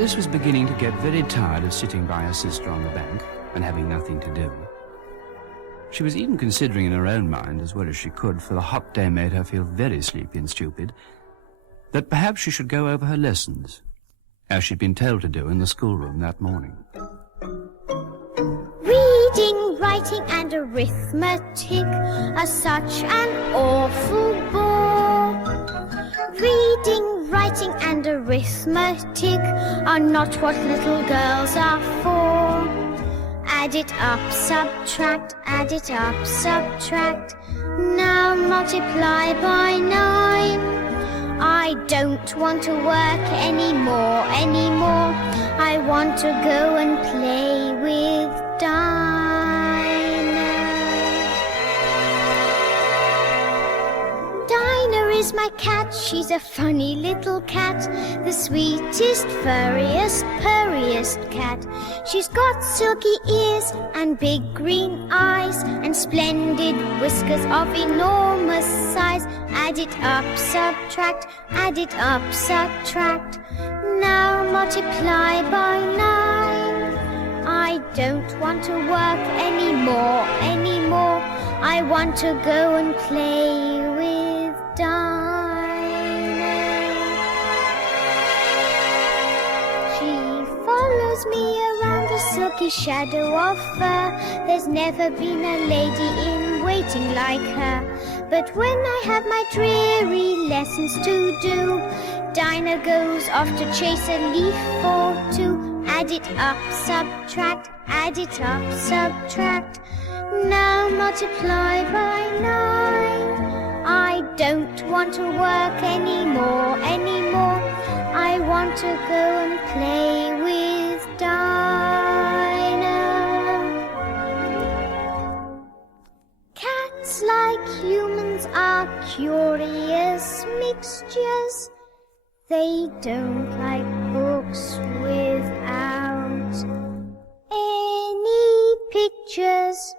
Alice was beginning to get very tired of sitting by her sister on the bank and having nothing to do. She was even considering in her own mind, as well as she could, for the hot day made her feel very sleepy and stupid, that perhaps she should go over her lessons, as she'd been told to do in the schoolroom that morning. Reading, writing and arithmetic are such an awful bore. Reading, writing and arithmetic are not what little girls are for. Add it up, subtract, add it up, subtract. Now multiply by 9. I don't want to work anymore. I want to go and play with Dinah. Dinah is my cat, she's a funny little cat, the sweetest, furriest, purriest cat. She's got silky ears and big green eyes and splendid whiskers of enormous size. Add it up, subtract, add it up, subtract. Now multiply by 9. I don't want to work anymore. I want to go and play with Dinah. She follows me around the silky shadow of fur. There's never been a lady in waiting like her. But when I have my dreary lessons to do, Dinah goes off to chase a leaf or two. Add it up, subtract, add it up, subtract. Now multiply by 9. I don't want to work anymore. I want to go and play with Dinah. Cats, like humans, are curious mixtures. They don't like books without any pictures.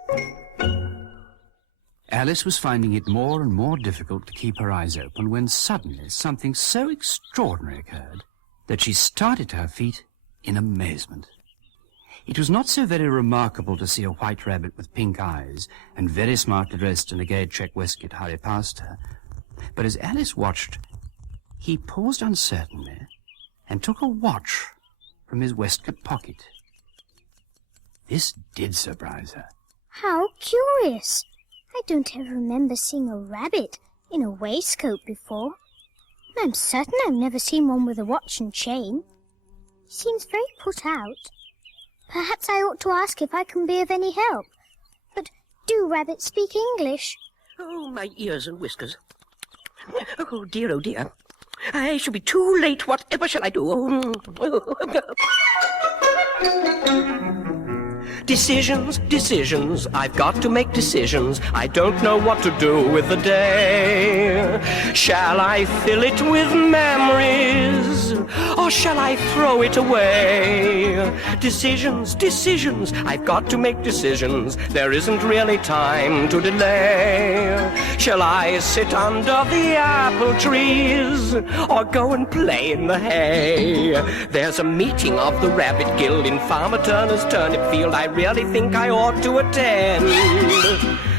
Alice was finding it more and more difficult to keep her eyes open when suddenly something so extraordinary occurred that she started to her feet in amazement. It was not so very remarkable to see a white rabbit with pink eyes and very smartly dressed in a gay check waistcoat hurry past her, but as Alice watched, he paused uncertainly and took a watch from his waistcoat pocket. This did surprise her. How curious! I don't ever remember seeing a rabbit in a waistcoat before. And I'm certain I've never seen one with a watch and chain. He seems very put out. Perhaps I ought to ask if I can be of any help. But do rabbits speak English? Oh, my ears and whiskers. Oh, dear, oh, dear. I shall be too late. Whatever shall I do? Decisions, I've got to make decisions. I don't know what to do with the day. Shall I fill it with memories, or shall I throw it away? Decisions, I've got to make decisions. There isn't really time to delay. Shall I sit under the apple trees, or go and play in the hay? There's a meeting of the Rabbit Guild in Farmer Turner's turnip field. I really think I ought to attend.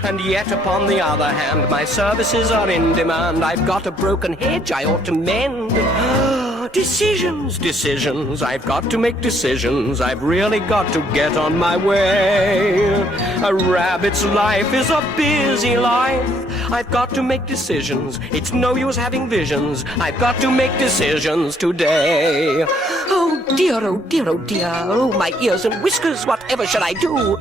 And yet, upon the other hand, my services are in demand. I've got a broken hedge I ought to mend. Decisions, I've got to make decisions. I've really got to get on my way. A rabbit's life is a busy life. I've got to make decisions. It's no use having visions. I've got to make decisions today. Oh dear, oh dear, oh dear. Oh, my ears and whiskers, whatever shall I do?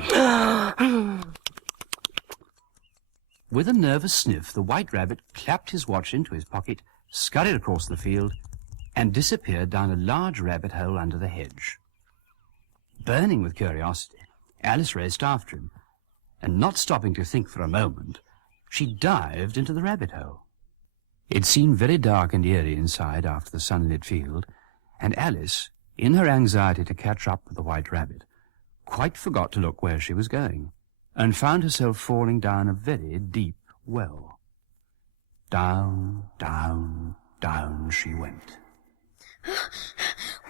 With a nervous sniff, the white rabbit clapped his watch into his pocket, scurried across the field, and disappeared down a large rabbit hole under the hedge. Burning with curiosity, Alice raced after him, and not stopping to think for a moment, she dived into the rabbit hole. It seemed very dark and eerie inside after the sunlit field, and Alice, in her anxiety to catch up with the white rabbit, quite forgot to look where she was going, and found herself falling down a very deep well. Down, down, down she went.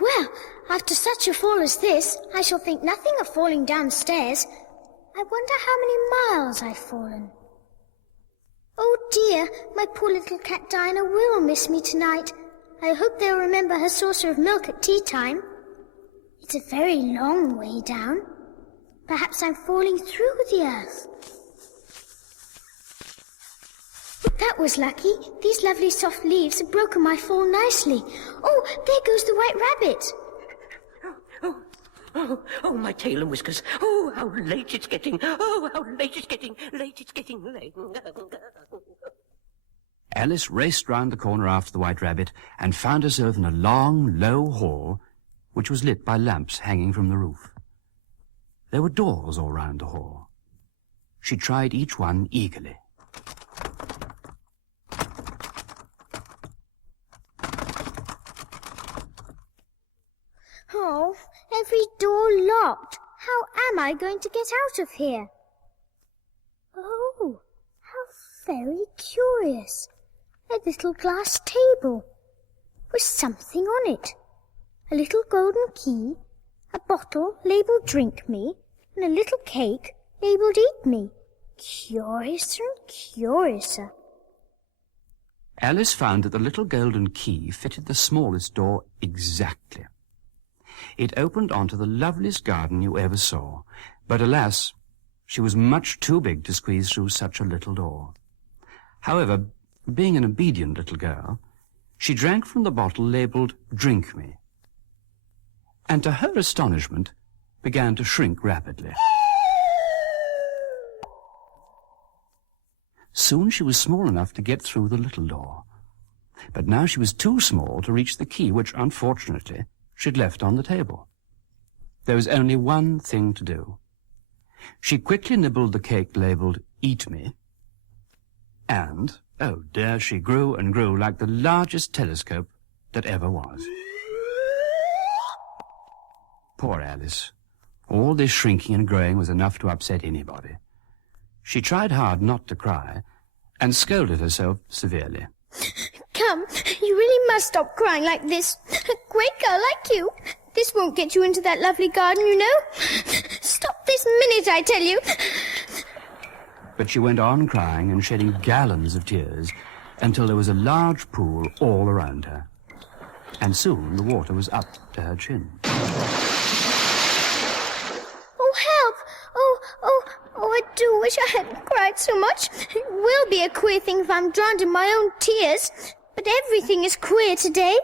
Well, After such a fall as this, I shall think nothing of falling downstairs. I wonder how many miles I've fallen. Oh dear, my poor little cat Dinah will miss me tonight. I hope they'll remember her saucer of milk at tea time. It's a very long way down. Perhaps I'm falling through the earth. That was lucky. These lovely soft leaves have broken my fall nicely. Oh, there goes the white rabbit. Oh, my tail and whiskers. Oh, how late it's getting. Oh, how late it's getting. Late. Alice raced round the corner after the white rabbit and found herself in a long, low hall which was lit by lamps hanging from the roof. There were doors all round the hall. She tried each one eagerly. Oh, every door locked. How am I going to get out of here? Oh, how very curious. A little glass table with something on it. A little golden key, a bottle labelled Drink Me, and a little cake labelled Eat Me. Curiouser and curiouser. Alice found that the little golden key fitted the smallest door exactly. It opened onto the loveliest garden you ever saw, but alas, she was much too big to squeeze through such a little door. However, being an obedient little girl, she drank from the bottle labelled Drink Me, and to her astonishment began to shrink rapidly. Soon she was small enough to get through the little door, but now she was too small to reach the key, which, unfortunately, she'd left on the table. There was only one thing to do. She quickly nibbled the cake labelled Eat Me, and, oh dear, she grew and grew like the largest telescope that ever was. Poor Alice. All this shrinking and growing was enough to upset anybody. She tried hard not to cry, and scolded herself severely. Come, you really must stop crying like this. A great girl like you. This won't get you into that lovely garden, you know. Stop this minute, I tell you. But she went on crying and shedding gallons of tears until there was a large pool all around her. And soon the water was up to her chin. Oh, help! Oh, I do wish I hadn't cried so much. It will be a queer thing if I'm drowned in my own tears. But everything is queer today.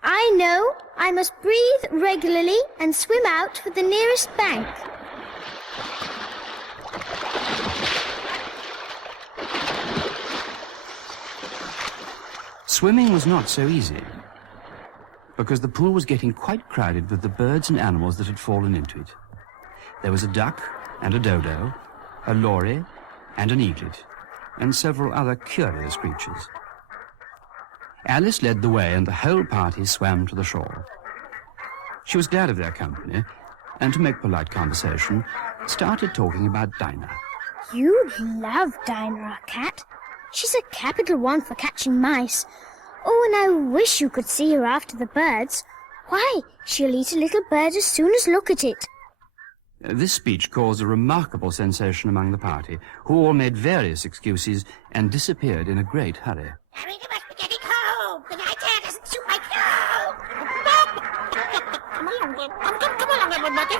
I know I must breathe regularly and swim out for the nearest bank. Swimming was not so easy, because the pool was getting quite crowded with the birds and animals that had fallen into it. There was a duck and a dodo, a lory and an eaglet, and several other curious creatures. Alice led the way, and the whole party swam to the shore. She was glad of their company, and to make polite conversation, started talking about Dinah. You'd love Dinah, our cat. She's a capital one for catching mice. Oh, and I wish you could see her after the birds. Why, she'll eat a little bird as soon as look at it. This speech caused a remarkable sensation among the party, who all made various excuses and disappeared in a great hurry. Harry, you must be getting home. The night air doesn't suit my coat. Come along, everybody.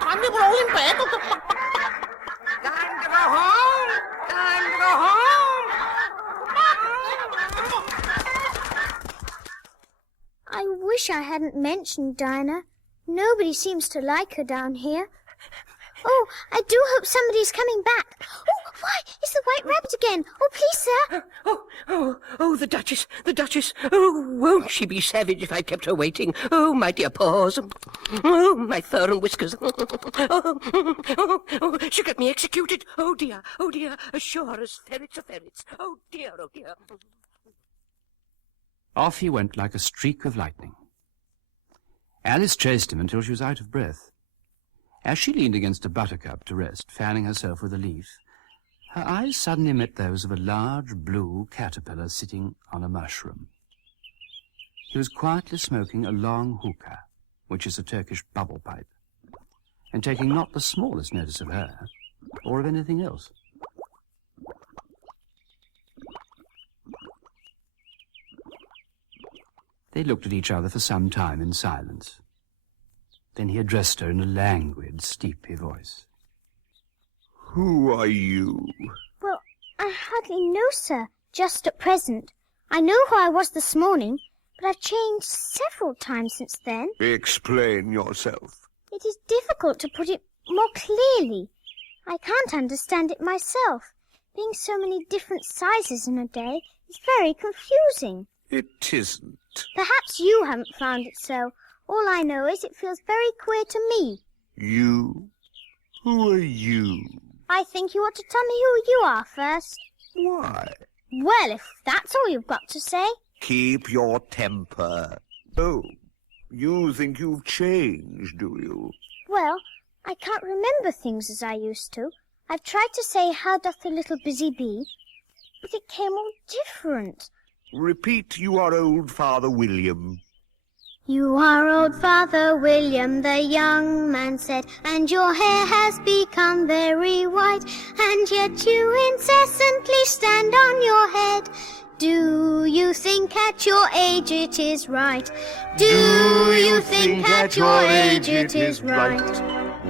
Time to roll in bed. Time to go home. Time to go home. I wish I hadn't mentioned Dinah. Nobody seems to like her down here. Oh, I do hope somebody's coming back. Oh, why, it's the white rabbit again. Oh, please, sir. Oh, the Duchess. Oh, won't she be savage if I kept her waiting? Oh, my dear paws. Oh, my fur and whiskers. Oh, she'll get me executed. Oh, dear, as sure as ferrets are ferrets. Oh, dear. Off he went like a streak of lightning. Alice chased him until she was out of breath. As she leaned against a buttercup to rest, fanning herself with a leaf, her eyes suddenly met those of a large blue caterpillar sitting on a mushroom. He was quietly smoking a long hookah. which is a Turkish bubble pipe, and taking not the smallest notice of her or of anything else. They looked at each other for some time in silence. Then he addressed her in a languid, steepy voice. Who are you? Well, I hardly know, sir, just at present. I know who I was this morning, but I've changed several times since then. Explain yourself. It is difficult to put it more clearly. I can't understand it myself. Being so many different sizes in a day is very confusing. It isn't. Perhaps you haven't found it so. All I know is it feels very queer to me. You? Who are you? I think you ought to tell me who you are first. Why? Well, if that's all you've got to say. Keep your temper. Oh, you think you've changed, do you? Well, I can't remember things as I used to. I've tried to say, how doth the little busy bee, but it came all different. Repeat, you are old Father William. You are old Father William, the young man said, and your hair has become very white, and yet you incessantly stand on your head. Do you think at your age it is right? Do you think at your age it is right?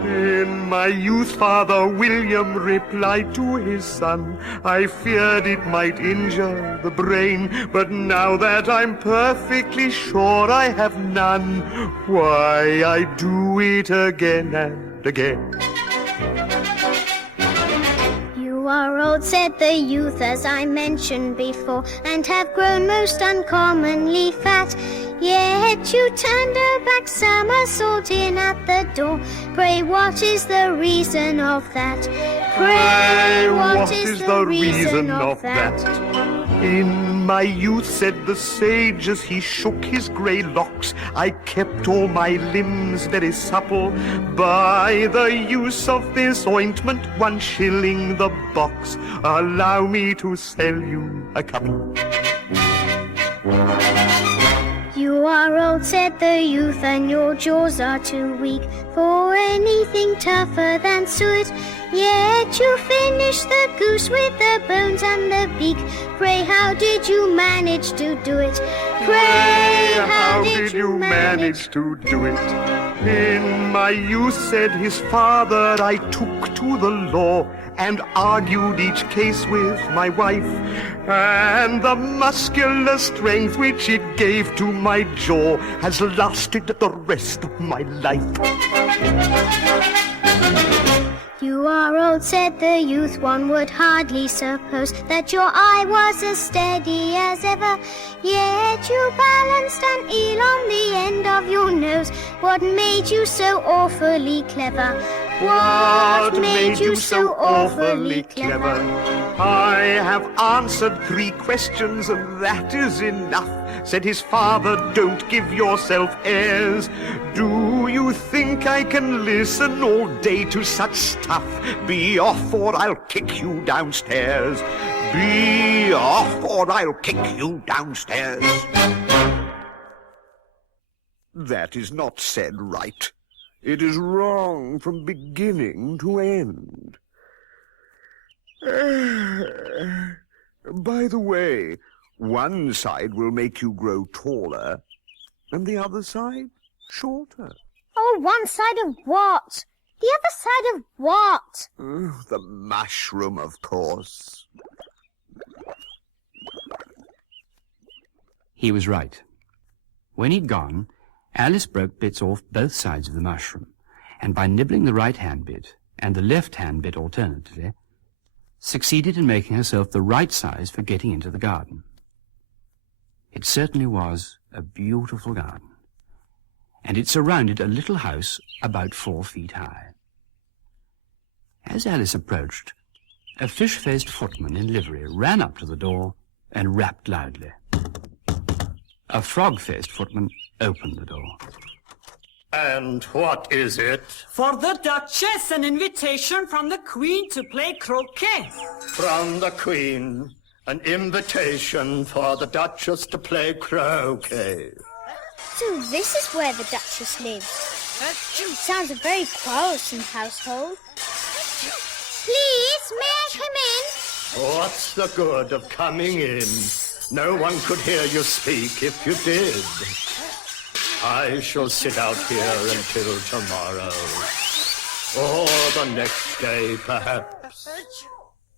In my youth, Father William replied to his son, I feared it might injure the brain, but now that I'm perfectly sure I have none, why, I do it again and again. You are old, said the youth, as I mentioned before, and have grown most uncommonly fat. Yet you turned a back somersault in at the door. Pray, what is the reason of that? Pray, what is the reason of that? In my youth, said the sage as he shook his grey locks, I kept all my limbs very supple by the use of this ointment, 1 shilling the box. Allow me to sell you a couple. You are old, said the youth, and your jaws are too weak for anything tougher than suet. Yet you finished the goose with the bones and the beak. Pray, how did you manage to do it? Pray, how did you manage to do it? In my youth, said his father, I took to the law and argued each case with my wife, and the muscular strength which it gave to my jaw has lasted the rest of my life. You are old, said the youth, one would hardly suppose that your eye was as steady as ever. Yet you balanced an eel on the end of your nose. What made you so awfully clever? What made you so awfully clever? I have answered 3 questions, and that is enough, said his father. Don't give yourself airs. Do you think I can listen all day to such stuff? Be off, or I'll kick you downstairs. Be off, or I'll kick you downstairs. That is not said right. It is wrong from beginning to end. By the way, one side will make you grow taller, and the other side shorter. Oh, one side of what? The other side of what? The mushroom, of course. He was right. When he'd gone, Alice broke bits off both sides of the mushroom, and by nibbling the right-hand bit and the left-hand bit alternately, succeeded in making herself the right size for getting into the garden. It certainly was a beautiful garden, and it surrounded a little house about 4 feet high. As Alice approached, a fish-faced footman in livery ran up to the door and rapped loudly. A frog-faced footman opened the door. And what is it? For the Duchess, an invitation from the Queen to play croquet. From the Queen, an invitation for the Duchess to play croquet. So this is where the Duchess lives. Sounds a very quarrelsome household. Please, may I come in? What's the good of coming in? No one could hear you speak if you did. I shall sit out here until tomorrow. Or the next day, perhaps.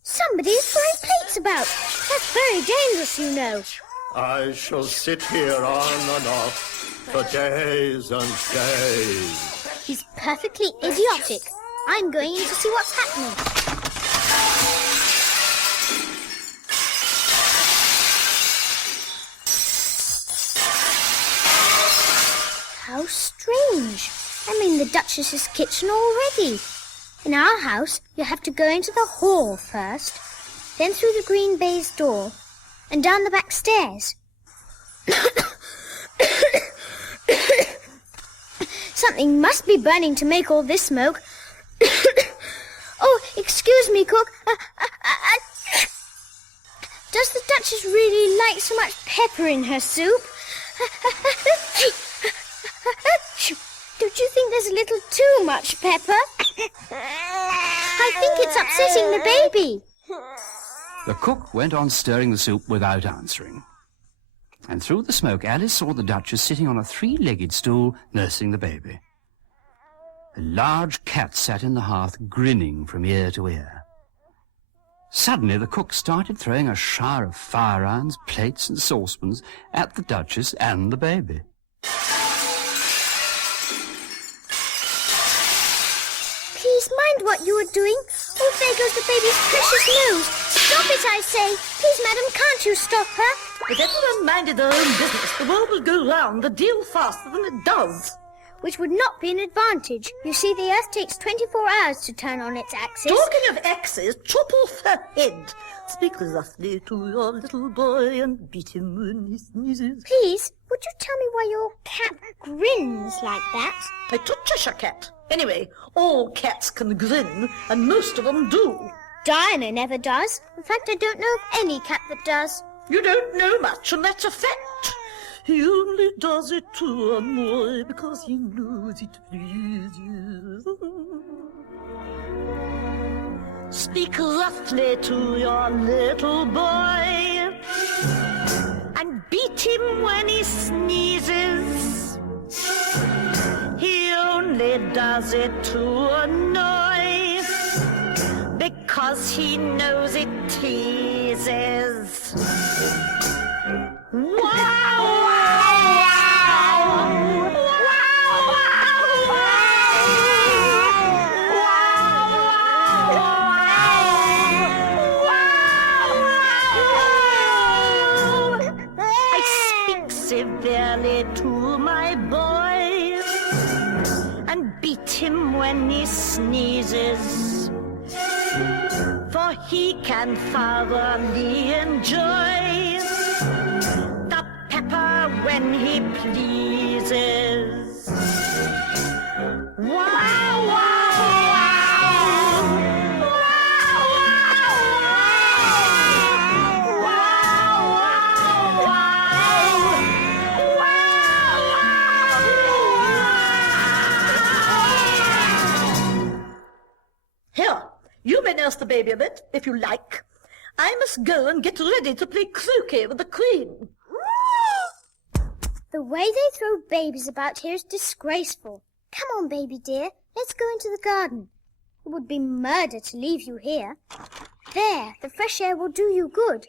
Somebody is throwing plates about. That's very dangerous, you know. I shall sit here on and off for days and days. He's perfectly idiotic. I'm going in to see what's happening. How strange. I'm in the Duchess's kitchen already. In our house, you have to go into the hall first, then through the green baize door, and down the back stairs. Something must be burning to make all this smoke. Oh, excuse me, cook. Does the Duchess really like so much pepper in her soup? Don't you think there's a little too much pepper? I think it's upsetting the baby. The cook went on stirring the soup without answering. And through the smoke, Alice saw the Duchess sitting on a three-legged stool, nursing the baby. A large cat sat in the hearth, grinning from ear to ear. Suddenly, the cook started throwing a shower of fire irons, plates and saucepans at the Duchess and the baby. Please mind what you are doing. Oh, there goes the baby's precious nose. Stop it, I say. Please, madam, can't you stop her? If everyone minded their own business, the world would go round a deal faster than it does. Which would not be an advantage. You see, the Earth takes 24 hours to turn on its axis. Talking of axes, chop off her head. Speak softly to your little boy and beat him when he sneezes. Please, would you tell me why your cat grins like that? It's a Cheshire cat. Anyway, all cats can grin, and most of them do. Diana never does. In fact, I don't know of any cat that does. You don't know much, and that's a fact. He only does it to annoy because he knows it pleases. Speak roughly to your little boy and beat him when he sneezes. He only does it to annoy because he knows it teases. Wow! Severely to my boy and beat him when he sneezes, for he can thoroughly enjoy the pepper when he pleases. Wow, wow, Here, you may nurse the baby a bit, if you like. I must go and get ready to play croquet with the Queen. The way they throw babies about here is disgraceful. Come on, baby dear, let's go into the garden. It would be murder to leave you here. There, the fresh air will do you good.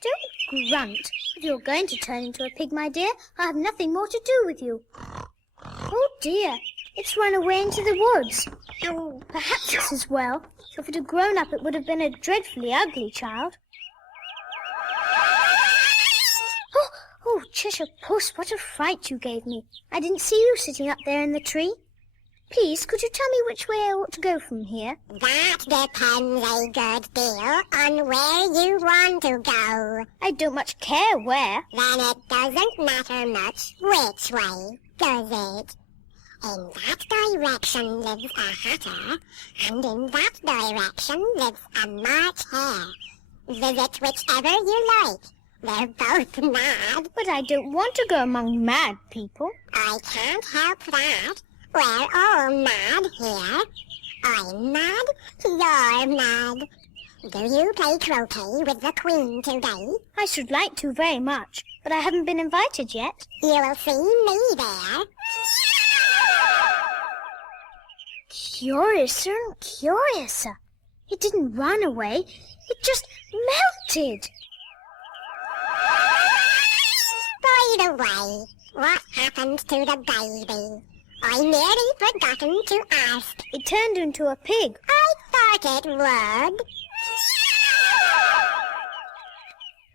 Don't grunt. If you're going to turn into a pig, my dear, I'll have nothing more to do with you. Oh dear, it's run away into the woods. Oh, perhaps it's as well. If it had grown up, it would have been a dreadfully ugly child. Oh, Cheshire Puss, what a fright you gave me. I didn't see you sitting up there in the tree. Please, could you tell me which way I ought to go from here? That depends a good deal on where you want to go. I don't much care where. Then it doesn't matter much which way, does it? In that direction lives a hatter, and in that direction lives a March hare. Visit whichever you like. They're both mad. But I don't want to go among mad people. I can't help that. We're all mad here. I'm mad, you're mad. Do you play croquet with the Queen today? I should like to very much, but I haven't been invited yet. You'll see me there. Curiouser and curiouser. It didn't run away, it just melted. By the way, what happened to the baby? I nearly forgotten to ask. It turned into a pig. I thought it would.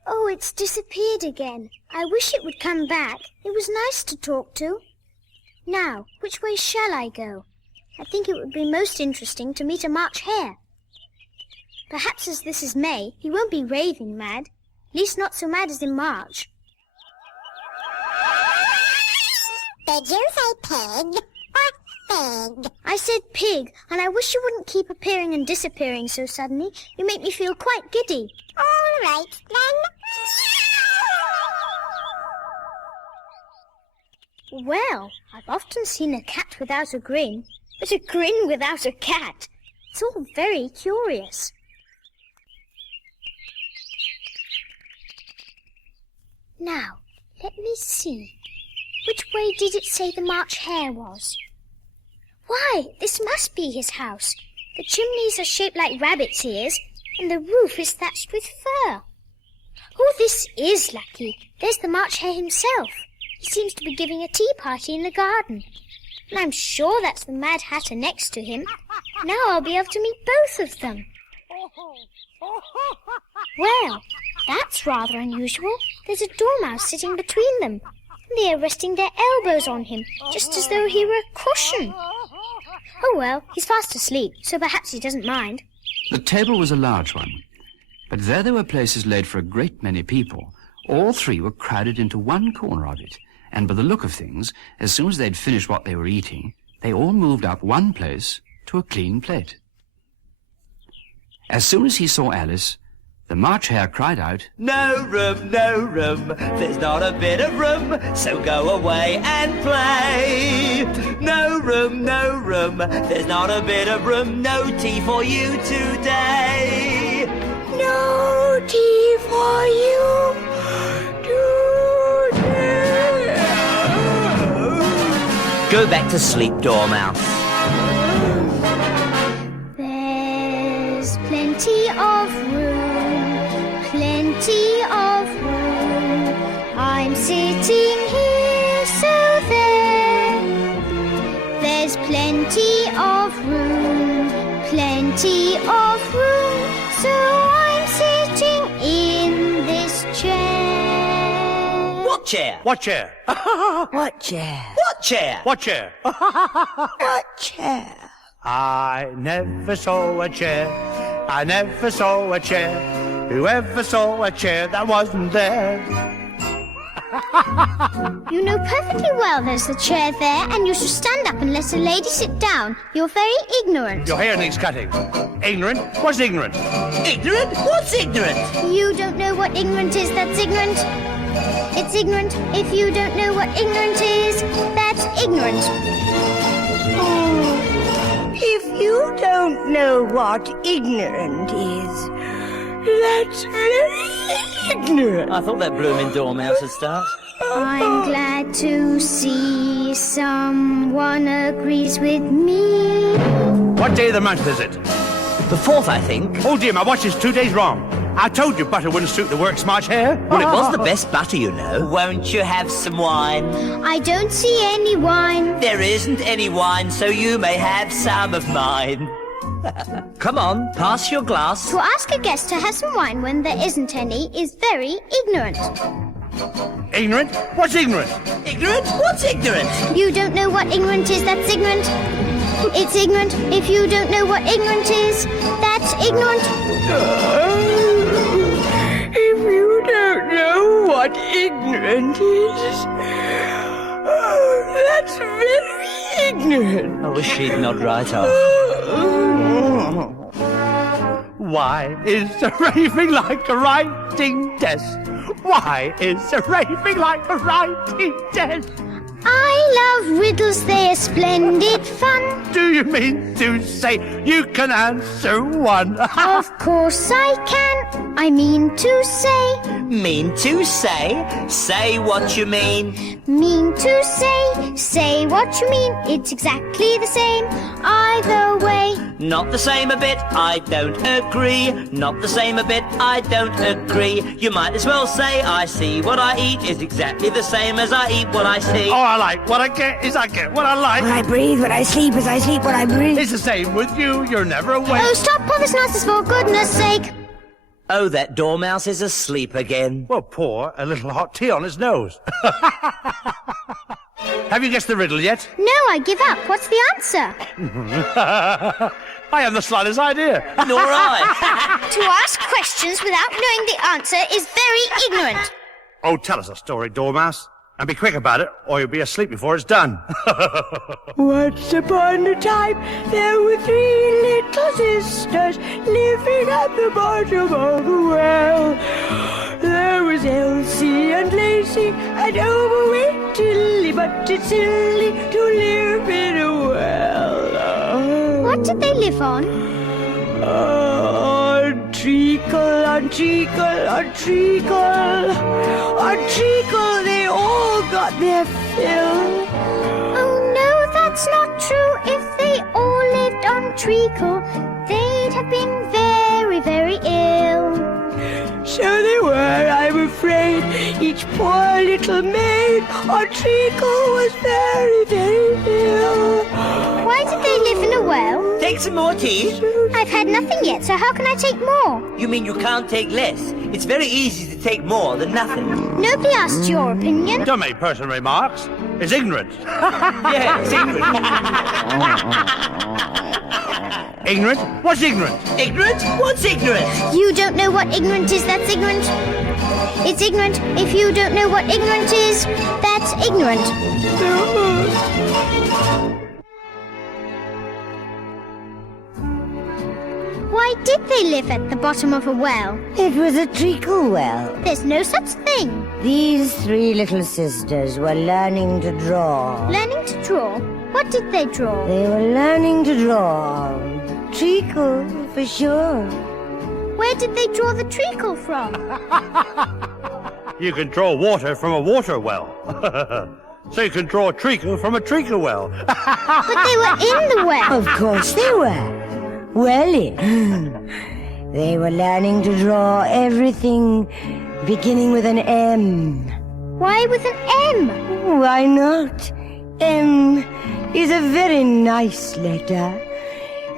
Oh, it's disappeared again. I wish it would come back. It was nice to talk to. Now, which way shall I go? I think it would be most interesting to meet a March hare. Perhaps as this is May, he won't be raving mad. At least not so mad as in March. Did you say pig or fig? I said pig, and I wish you wouldn't keep appearing and disappearing so suddenly. You make me feel quite giddy. All right, then. Well, I've often seen a cat without a grin, but a grin without a cat. It's all very curious. Now, let me see. Which way did it say the March hare was? Why, this must be his house. The chimneys are shaped like rabbit's ears, and the roof is thatched with fur. Oh, this is lucky. There's the March hare himself. He seems to be giving a tea party in the garden. And I'm sure that's the Mad Hatter next to him. Now I'll be able to meet both of them. Well, that's rather unusual. There's a dormouse sitting between them. They are resting their elbows on him, just as though he were a cushion. Oh well, he's fast asleep, so perhaps he doesn't mind. The table was a large one, but there were places laid for a great many people. All three were crowded into one corner of it, and by the look of things, as soon as they'd finished what they were eating, they all moved up one place to a clean plate. As soon as he saw Alice, the March hare cried out, No room, there's not a bit of room, so go away and play. No room, there's not a bit of room, no tea for you today. No tea for you today. Go back to sleep, Dormouse. There's plenty of room, plenty of room. I'm sitting here, so there's plenty of room, plenty of room. So I'm sitting in this chair. What chair? What chair? What chair? What chair? What chair? What chair? I never saw a chair. I never saw a chair. Whoever saw a chair that wasn't there? You know perfectly well there's a chair there, and you should stand up and let a lady sit down. You're very ignorant. Your hair needs cutting. Ignorant? What's ignorant? Ignorant? What's ignorant? You don't know what ignorant is, that's ignorant. It's ignorant. If you don't know what ignorant is, that's ignorant. If you don't know what ignorant is, that's very ignorant. I thought that blooming dormouse would start. I'm glad to see someone agrees with me. What day of the month is it? The 4th, I think. Oh dear, my watch is 2 days wrong. I told you butter wouldn't suit the works, March hare. Well, it was the best butter, you know. Won't you have some wine? I don't see any wine. There isn't any wine, so you may have some of mine. Come on, pass your glass. To ask a guest to have some wine when there isn't any is very ignorant. Ignorant? What's ignorant? Ignorant? What's ignorant? You don't know what ignorant is, that's ignorant. It's ignorant. If you don't know what ignorant is, that's ignorant. If you don't know what ignorant is, that's very ignorant. I wish she'd nod right off. Why is a raving like a writing desk? Why is a raving like a writing desk? I love riddles, they are splendid fun. Do you mean to say you can answer one? Of course I can. I mean to say. Mean to say? Say what you mean. Mean to say what you mean. It's exactly the same either way. Not the same a bit, I don't agree. Not the same a bit, I don't agree. You might as well say I see what I eat is exactly the same as I eat what I see. Oh, I like what I get is I get what I like. What I breathe, what I sleep is I sleep what I breathe. It's the same with you, you're never awake. Oh, stop all this nonsense for goodness sake. Oh, that dormouse is asleep again. Well, pour a little hot tea on his nose. Have you guessed the riddle yet? No, I give up. What's the answer? I have the slightest idea. Nor I. To ask questions without knowing the answer is very ignorant. Oh, tell us a story, Dormouse. And be quick about it, or you'll be asleep before it's done. Once upon a time, there were 3 little sisters living at the bottom of a well. There was Elsie and Lacey and overweight Tilly, but it's silly to live in a well. What did they live on? On treacle, on treacle, on treacle, on treacle, they all got their fill. Oh no, that's not true. If they all lived on treacle, they'd have been very, very ill. So they were, I'm afraid. Each poor little maid on treacle was very, very ill. Why did they live in a well? Take some more tea. I've had nothing yet, so how can I take more? You mean you can't take less? It's very easy to take more than nothing. Nobody asked your opinion. Don't make personal remarks. It's ignorant. Yeah, it's ignorant. Ignorant? What's ignorant? Ignorant? What's ignorant? You don't know what ignorant is, that's ignorant. It's ignorant. If you don't know what ignorant is, that's ignorant. Why did they live at the bottom of a well? It was a treacle well. There's no such thing. These 3 little sisters were learning to draw. Learning to draw? What did they draw? They were learning to draw. Treacle, for sure. Where did they draw the treacle from? You can draw water from a water well. So you can draw a treacle from a treacle well. But they were in the well. Of course they were. Well in. They were learning to draw everything beginning with an M. Why with an M? Why not? M is a very nice letter.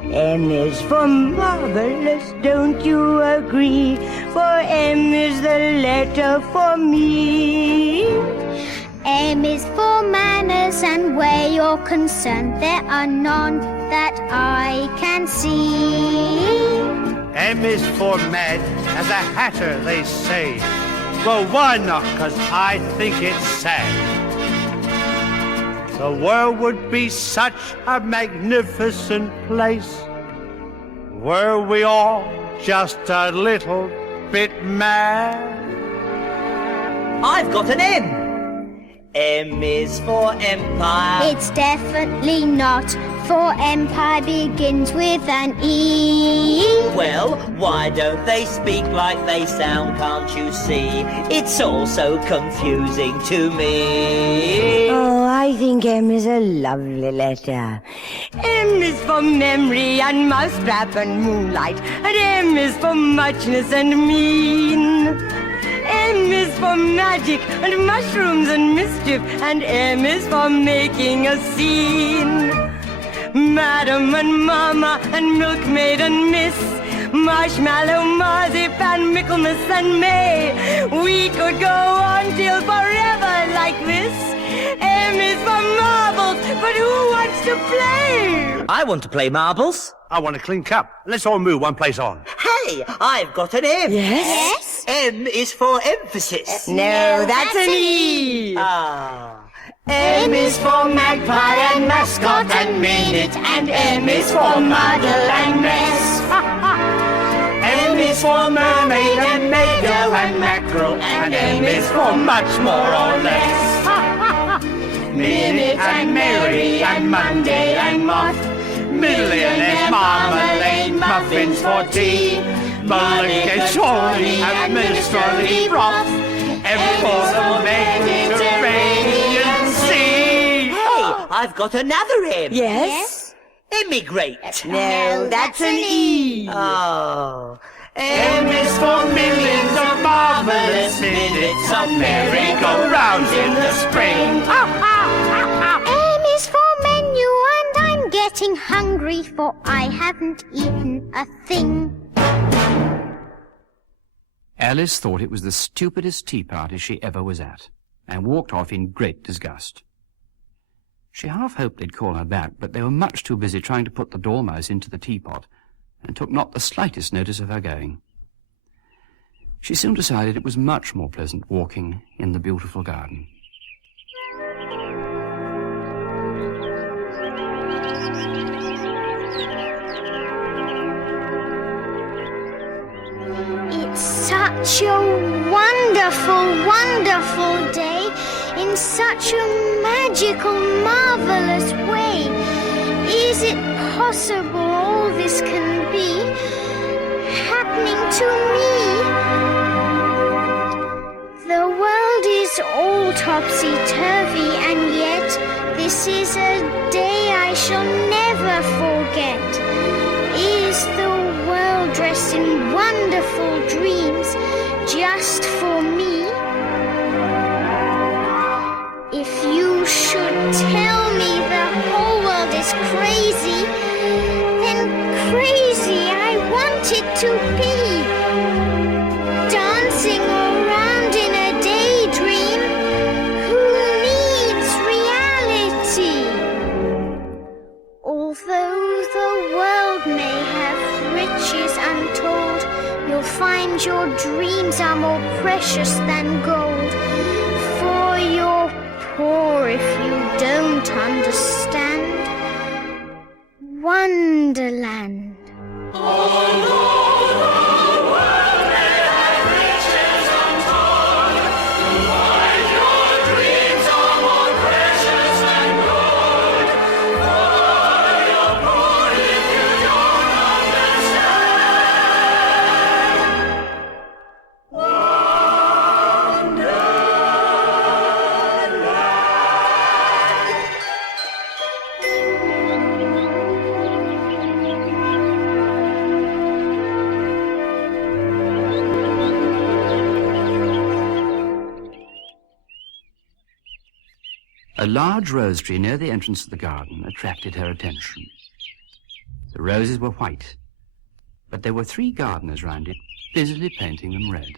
M is for marvelous, don't you agree? For M is the letter for me. M is for manners, and where you're concerned, there are none that I can see. M is for mad, as a hatter, they say. Well, why not? 'Cause I think it's sad. The world would be such a magnificent place were we all just a little bit mad. I've got an M. M is for empire. It's definitely not, for empire begins with an E. Well, why don't they speak like they sound, can't you see? It's all so confusing to me. Oh, I think M is a lovely letter. M is for memory and mousetrap and moonlight, and M is for muchness and mean. M is for magic and mushrooms and mischief, and M is for making a scene. Madam and Mama and Milkmaid and Miss, Marshmallow, Marzipan, Michaelmas and May. We could go on till forever like this. M is for marbles, but who wants to play? I want to play marbles. I want a clean cup. Let's all move one place on. Hey, I've got an M. Yes? M is for emphasis. No, that's an E. Ah. M is for magpie and mascot and minute, and M is for muddle and mess. M is for mermaid and mayo and mackerel, and M is for much more or less. Minute and Mary and Monday and Moth, millionaire marmalade, muffins for tea, mulligatawny and minstrelsy broth, M for the Mediterranean Sea. Hey, I've got another M. Yes? Emigrate. No, that's an E. Oh. M is for millions of marvelous minutes of merry-go-rounds in the spring. M is for menu, and I'm getting hungry, for I haven't eaten a thing. Alice thought it was the stupidest tea party she ever was at, and walked off in great disgust. She half hoped they'd call her back, but they were much too busy trying to put the dormouse into the teapot, and took not the slightest notice of her going. She soon decided it was much more pleasant walking in the beautiful garden. It's such a wonderful, wonderful day, in such a magical, marvelous way. Is it possible all this can be happening to me? The world is all topsy-turvy, and yet this is a day I shall never forget. Is the world dressed in wonderful dreams just for me? If you should tell me the whole world is crazy, then crazy I want it to be. Dancing around in a daydream, who needs reality? Although the world may have riches untold, you'll find your dreams are more precious than gold. For you're poor if you don't understand Wonderland. A large rose tree near the entrance to the garden attracted her attention. The roses were white, but there were 3 gardeners round it, busily painting them red.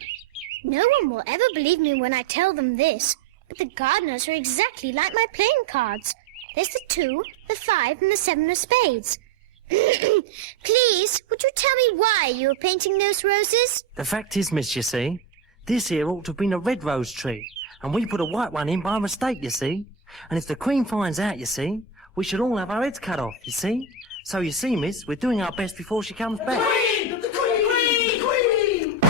No one will ever believe me when I tell them this, but the gardeners are exactly like my playing cards. There's the 2, the 5, and the 7 of spades. Please, would you tell me why you were painting those roses? The fact is, miss, you see, this here ought to have been a red rose tree, and we put a white one in by mistake, you see. And if the Queen finds out, you see, we should all have our heads cut off, you see. So, you see, miss, we're doing our best before she comes back. Queen! The Queen! Queen!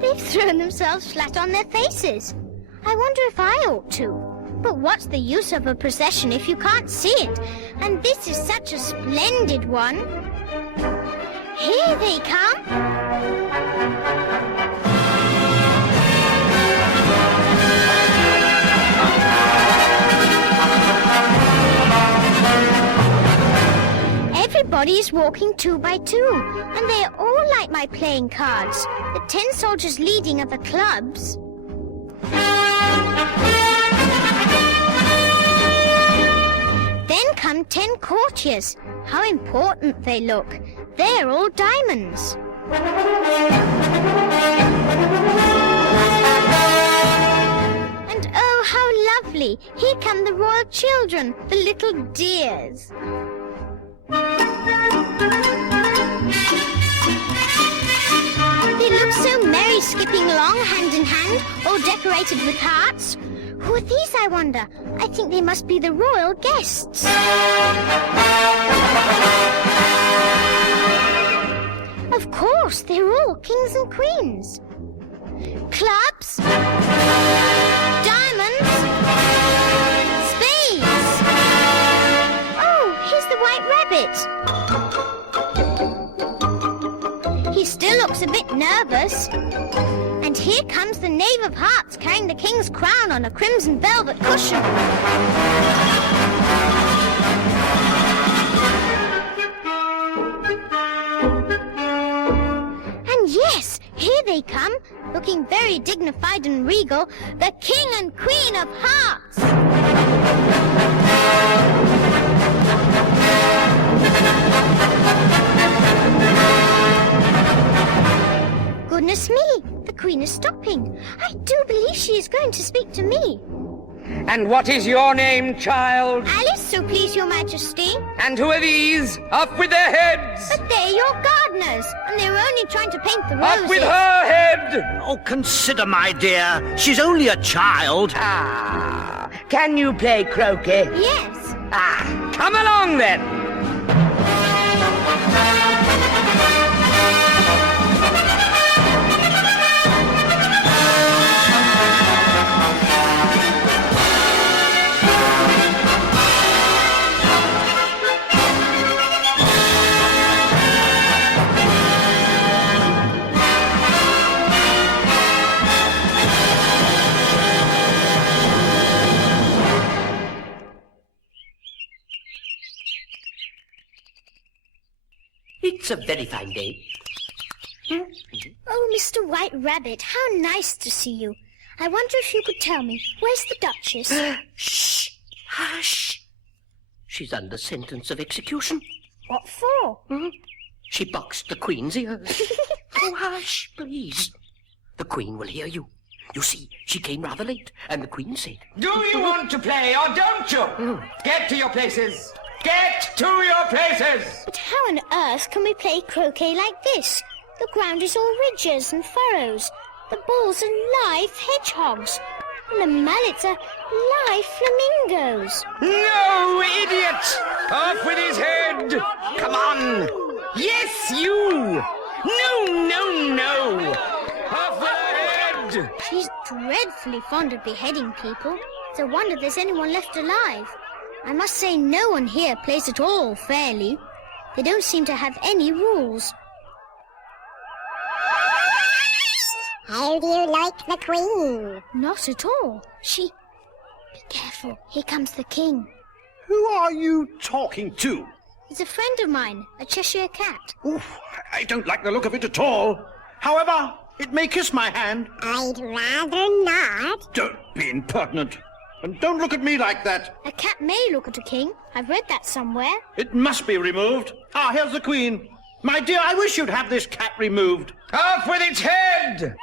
They've thrown themselves flat on their faces. I wonder if I ought to. But what's the use of a procession if you can't see it? And this is such a splendid one. Here they come. Everybody is walking 2 by 2, and they are all like my playing cards. The 10 soldiers leading are the clubs. Then come 10 courtiers. How important they look. They're all diamonds. And oh, how lovely. Here come the royal children, the little dears. They look so merry skipping skipping along hand in hand, all decorated with hearts. Who are these, I wonder? I think they must be the royal guests. Of course, they're all kings and queens. Clubs, diamonds, spades. Oh, here's the White Rabbit. He still looks a bit nervous. And here comes the Knave of Hearts carrying the king's crown on a crimson velvet cushion. And yes, here they come, looking very dignified and regal, the King and Queen of Hearts. Goodness me, the Queen is stopping. I do believe she is going to speak to me. And what is your name, child? Alice, so please your Majesty. And who are these? Up with their heads! But they're your gardeners, and they were only trying to paint the roses. Up with her head! Oh, consider, my dear, she's only a child. Ah, can you play croquet? Yes. Ah, come along then. It's a very fine day. Oh, Mr. White Rabbit, how nice to see you. I wonder if you could tell me, where's the Duchess? Shh! Hush! She's under sentence of execution. What for? She boxed the Queen's ears. Oh, hush, please. The Queen will hear you. You see, she came rather late, and the Queen said... Do you want to play or don't you? Get to your places. Get to your places! But how on earth can we play croquet like this? The ground is all ridges and furrows. The balls are live hedgehogs. And the mallets are live flamingos. No, idiot! Off with his head! Come on! Yes, you! No! Off with her head! She's dreadfully fond of beheading people. It's a wonder there's anyone left alive. I must say no one here plays at all fairly. They don't seem to have any rules. How do you like the Queen? Not at all. Be careful. Here comes the king. Who are you talking to? He's a friend of mine, a Cheshire cat. Oof, I don't like the look of it at all. However, it may kiss my hand. I'd rather not. Don't be impertinent. And don't look at me like that. A cat may look at a king. I've read that somewhere. It must be removed. Ah, here's the Queen. My dear, I wish you'd have this cat removed. Off with its head!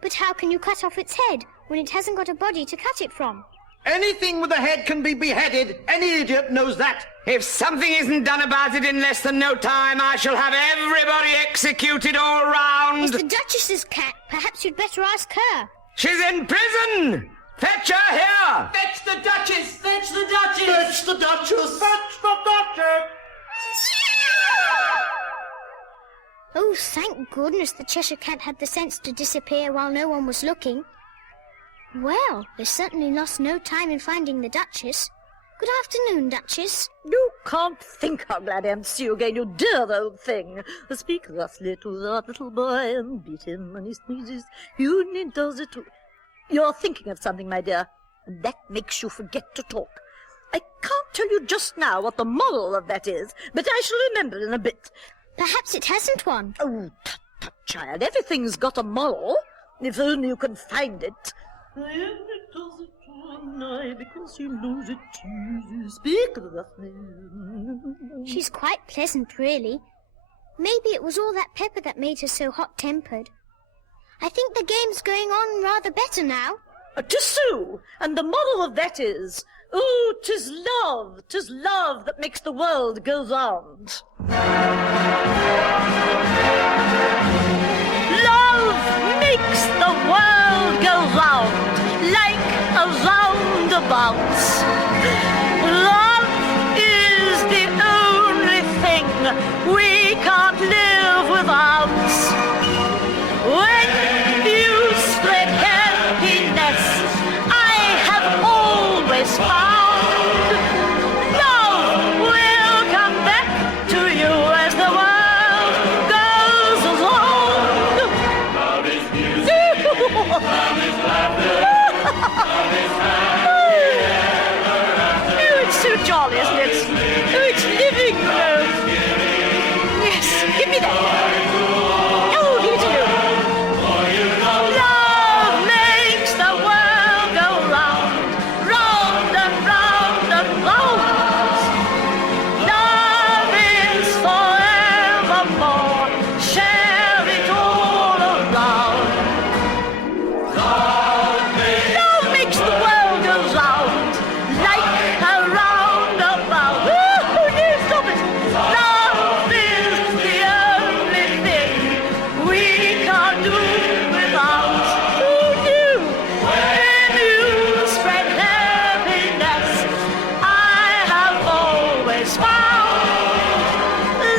But how can you cut off its head when it hasn't got a body to cut it from? Anything with a head can be beheaded. Any idiot knows that. If something isn't done about it in less than no time, I shall have everybody executed all round. It's the Duchess's cat. Perhaps you'd better ask her. She's in prison! Fetch her here! Fetch the Duchess! Fetch the Duchess! Fetch the Duchess! Fetch the Duchess! Oh, thank goodness the Cheshire Cat had the sense to disappear while no one was looking. Well, they certainly lost no time in finding the Duchess. Good afternoon, Duchess. You can't think how glad I am to see you again, you dear old thing. Speak roughly to that little boy and beat him when he sneezes. You only does it to... You're thinking of something, my dear, and that makes you forget to talk. I can't tell you just now what the moral of that is, but I shall remember in a bit. Perhaps it hasn't one. Oh, tut, tut, child, everything's got a moral, if only you can find it. I only does it to an eye because he knows it teases. Speak roughly. She's quite pleasant, really. Maybe it was all that pepper that made her so hot-tempered. I think the game's going on rather better now. 'Tis so, and the moral of that is, oh, 'tis love that makes the world go round. Love makes the world go round like a roundabout. Love is the only thing we can't live without. When you spread happiness, I have always found love will come back to you as the world goes along. Love is music, love is laughter, love is happy. Oh, it's so jolly, isn't it? Oh, it's living. Yes, give me that. Oh, give it to you. Love makes the world go round, round and round and round. Love is forevermore. Share it all around. Love makes the world go round like a roundabout. Oh, no, stop it. Love is the only thing we can't do without. Oh, no. When you spread happiness, I have always found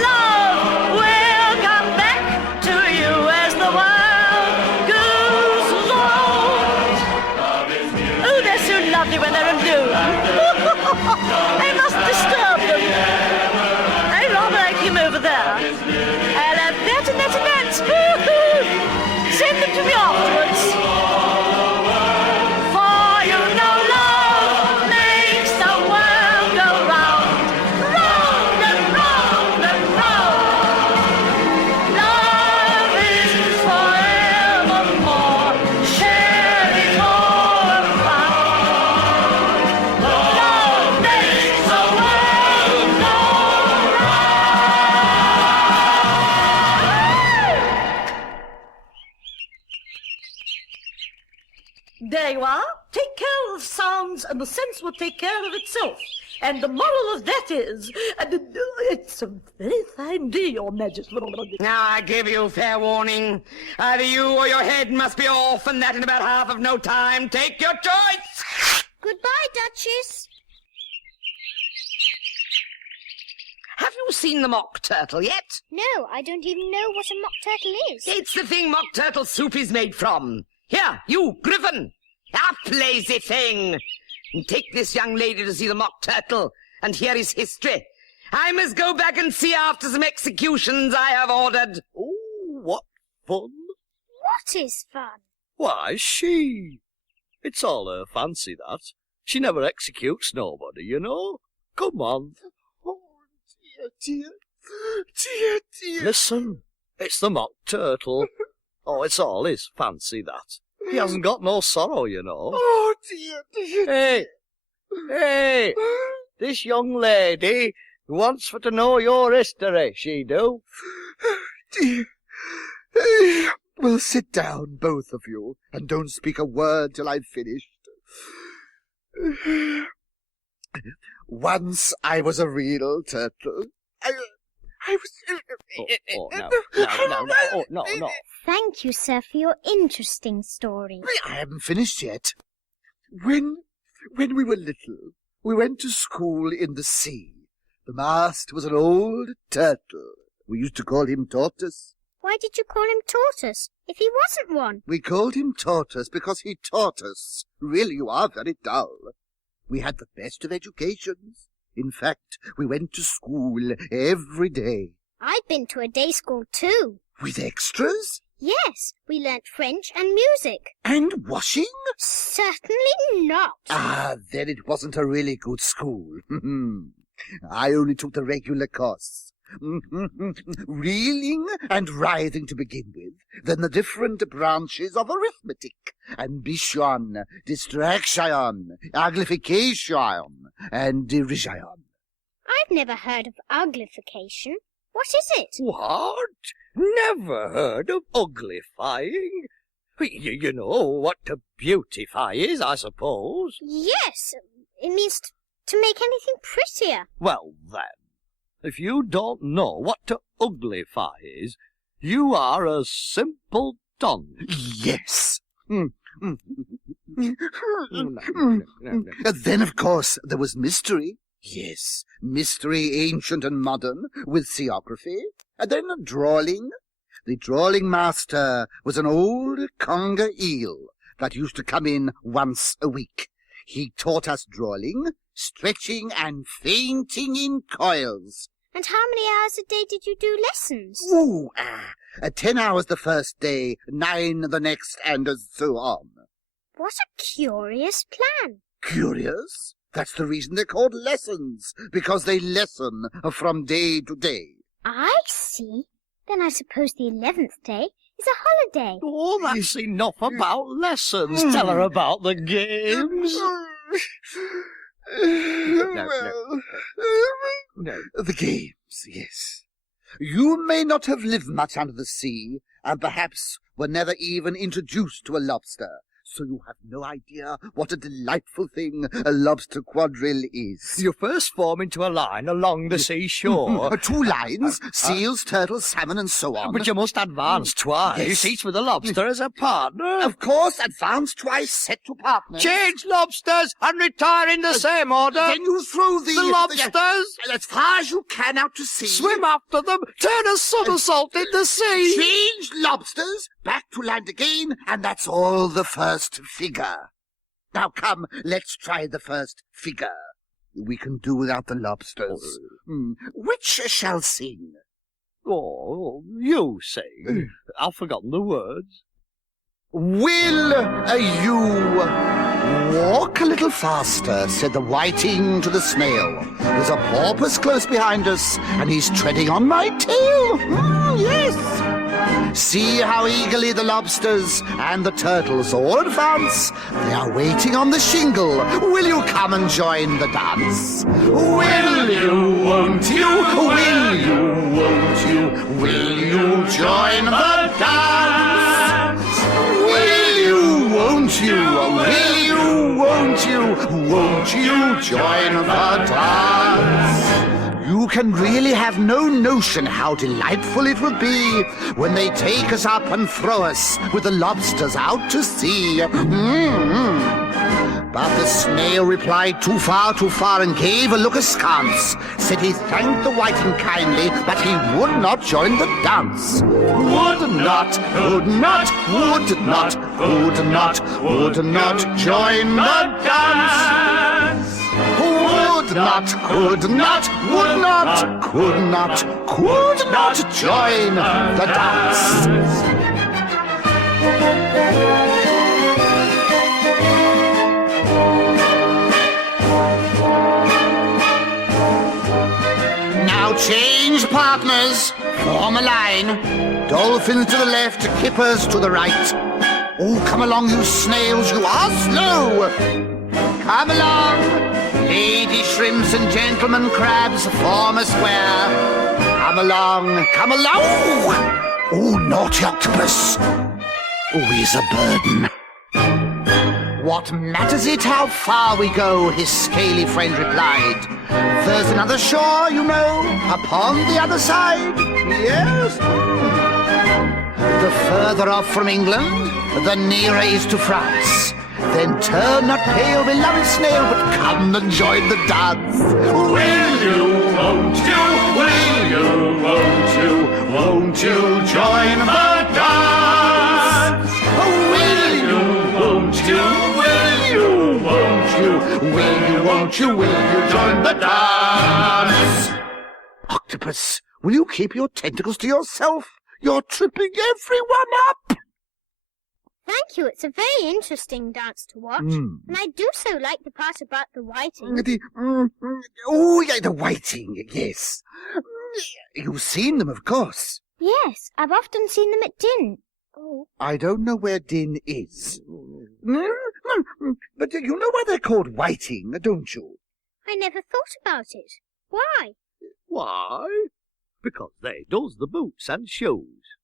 love will come back to you as the world goes round. Oh, they're so lovely when they're alone. I must disturb them. I rather like him over there. I'll have that and that and that. Send them to me afterwards. For you know love makes the world go round, round and round and round. Love is forevermore. Share it all around. Love makes the world go round. There you are. Take care of sounds and the sense will take care of itself. And the moral of that is, it's a very fine day, Your Majesty. Now I give you fair warning. Either you or your head must be off, and that in about half of no time. Take your choice. Goodbye, Duchess. Have you seen the mock turtle yet? No, I don't even know what a mock turtle is. It's the thing mock turtle soup is made from. Here, you, Griffin. A lazy thing. Take this young lady to see the mock turtle and hear his history. I must go back and see after some executions I have ordered. Oh, what fun. What is fun? Why, she. It's all her fancy, that. She never executes nobody, you know. Come on. Oh, dear, dear. Dear, dear. Listen, it's the mock turtle. Oh, it's all his fancy, that. He hasn't got no sorrow, you know. Oh, dear, dear. Hey, this young lady wants for to know your history, she do. Dear. Well, sit down, both of you, and don't speak a word till I've finished. Once I was a real turtle. I was... No. Thank you, sir, for your interesting story. I haven't finished yet. When we were little, we went to school in the sea. The master was an old turtle. We used to call him Tortoise. Why did you call him Tortoise, if he wasn't one? We called him Tortoise because he taught us. Really, you are very dull. We had the best of educations. In fact, we went to school every day. I've been to a day school too. With extras? Yes, we learnt French and music. And washing? Certainly not. Ah, then it wasn't a really good school. I only took the regular course. Reeling and writhing to begin with, then the different branches of arithmetic, ambition, distraction, uglification, and derision. I've never heard of uglification. What is it? What? Never heard of uglifying? You know what to beautify is, I suppose. Yes, it means to make anything prettier. Well, then, if you don't know what to uglify is, you are a simple done. Yes. Then, of course, there was mystery. Yes, mystery ancient and modern, with seaography. And then drawling. The drawling master was an old conger eel that used to come in once a week. He taught us drawling, stretching and fainting in coils. And how many hours a day did you do lessons? 10 hours the first day, 9 the next, and so on. What a curious plan. Curious? That's the reason they're called lessons, because they lessen from day to day. I see. Then I suppose the 11th day is a holiday. Oh, that's enough about lessons. Tell her about the games. No. The games, yes. You may not have lived much under the sea, and perhaps were never even introduced to a lobster, so you have no idea what a delightful thing a lobster quadrille is. You first form into a line along the seashore. 2 lines, seals, turtles, salmon, and so on. But you must advance twice, Yes. each with a lobster as a partner. Of course, advance twice, set to partners. Change lobsters and retire in the same order. Then you throw the lobsters as far as you can out to sea. Swim after them, turn a somersault in the sea. Change lobsters, back to land again, and that's all the first figure. Now come, let's try the first figure. We can do without the lobsters. Which shall sing? Oh, you sing. I've forgotten the words. Will you walk a little faster, said the whiting to the snail. There's a porpoise close behind us, and he's treading on my tail. Yes. See how eagerly the lobsters and the turtles all advance. They are waiting on the shingle. Will you come and join the dance? Will you, won't you? Will you, won't you? Will you join the dance? Will you, won't you? Will you, won't you? Won't you join the dance? You can really have no notion how delightful it will be when they take us up and throw us with the lobsters out to sea. But the snail replied too far, and gave a look askance. Said he thanked the whiting kindly, but he would not join the dance. Would not, could not, would not, could not, would not join the dance. Would not, could not, would not, could not, could not join the dance. Now change partners, form a line. Dolphins to the left, kippers to the right. Oh, come along, you snails, you are slow. Come along, lady shrimps and gentlemen crabs, form a square. Come along, come along. Oh, naughty octopus. Oh, he's a burden. What matters it how far we go, his scaly friend replied. There's another shore, you know, upon the other side. Yes. The further off from England, the nearer is to France. Then turn not pale, beloved snail, but come and join the dance. Will you, won't you, will you, won't you join the dance? Will you, won't you, will you, won't you, will you, won't you, will you join the dance? Octopus, will you keep your tentacles to yourself? You're tripping everyone up. Thank you. It's a very interesting dance to watch. And I do so like the part about the whiting. Oh, yeah, the whiting, yes. You've seen them, of course. Yes, I've often seen them at Din. Oh. I don't know where Din is. But you know why they're called whiting, don't you? I never thought about it. Why? Why? Because they does the boots and shoes.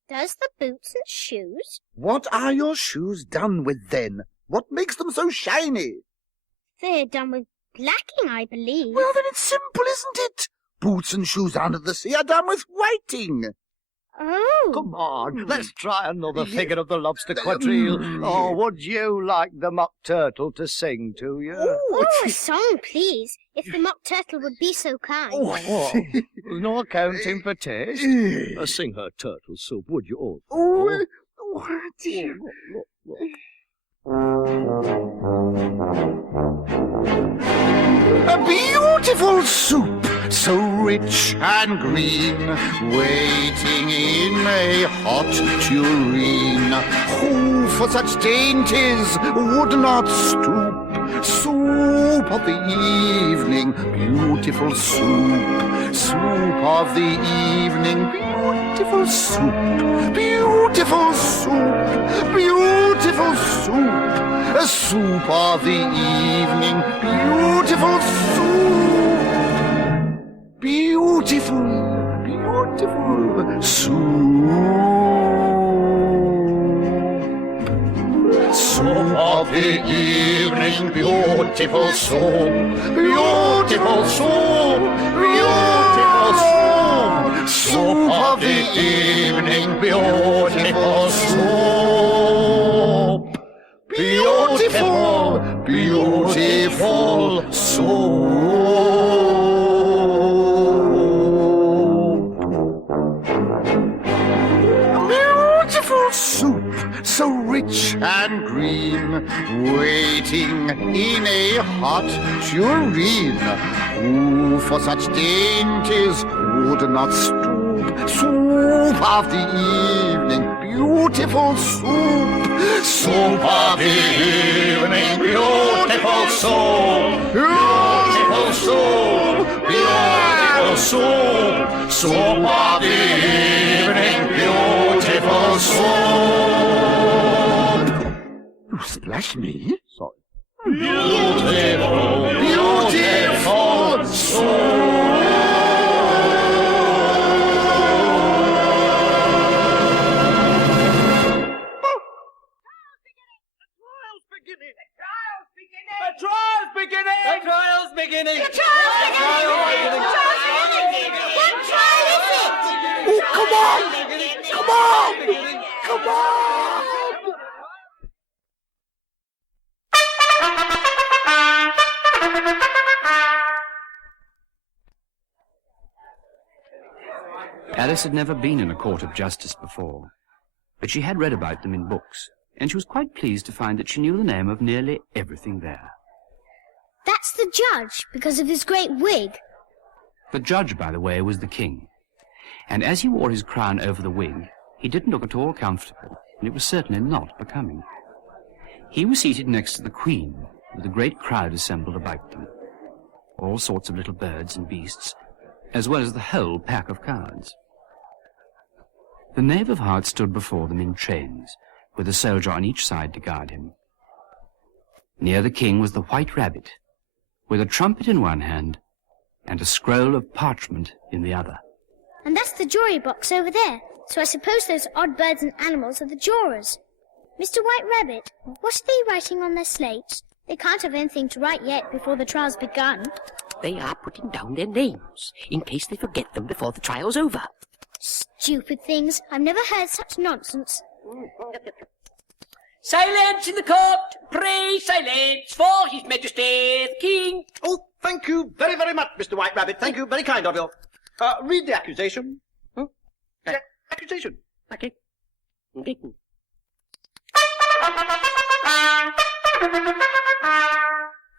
Does the boots and shoes? What are your shoes done with, then? What makes them so shiny? They're done with blacking, I believe. Well, then it's simple, isn't it? Boots and shoes under the sea are done with whiting. Oh. Come on, let's try another figure of the lobster quadrille. Or would you like the mock turtle to sing to you? Oh, a song, please, if the mock turtle would be so kind. There's no accounting for taste. Sing her turtle soup, would you all? Dear. A beautiful soup, so rich and green, waiting in a hot tureen. Who for such dainties would not stoop? Soup of the evening, beautiful soup. Soup of the evening, beautiful soup. Beautiful soup, beautiful soup. A soup of the evening, beautiful soup. Beautiful, beautiful soup. Soup of the evening, beautiful soup. Beautiful soup, beautiful soup. Soup of the evening, beautiful soup. Beautiful, beautiful soup. Beautiful soup, so rich and green, waiting in a hot tureen. Who for such dainties would not stoop? Soup of the evening, beautiful soup. Soup of the evening, beautiful soup. Beautiful soup, beautiful soup. Soup of the evening, beautiful soup. You splash me? Sorry. Beautiful, beautiful soup. The trial's beginning! The trial's beginning! The trial's beginning! What trial is it? Oh, come on! Come on! Come on! Alice had never been in a court of justice before, but she had read about them in books, and she was quite pleased to find that she knew the name of nearly everything there. That's the judge, because of his great wig. The judge, by the way, was the king, and as he wore his crown over the wig, he didn't look at all comfortable, and it was certainly not becoming. He was seated next to the queen, with a great crowd assembled about them, all sorts of little birds and beasts, as well as the whole pack of cards. The knave of hearts stood before them in trains, with a soldier on each side to guard him. Near the king was the white rabbit, with a trumpet in one hand and a scroll of parchment in the other. And that's the jury box over there, so I suppose those odd birds and animals are the jurors. Mr. White Rabbit, what are they writing on their slates? They can't have anything to write yet before the trial's begun. They are putting down their names, in case they forget them before the trial's over. Stupid things. I've never heard such nonsense. Silence in the court! Pray silence for His Majesty the King! Oh, thank you very, very much, Mr. White Rabbit. Thank you, very kind of you. Read the accusation. Yeah, accusation. Okay. Okay.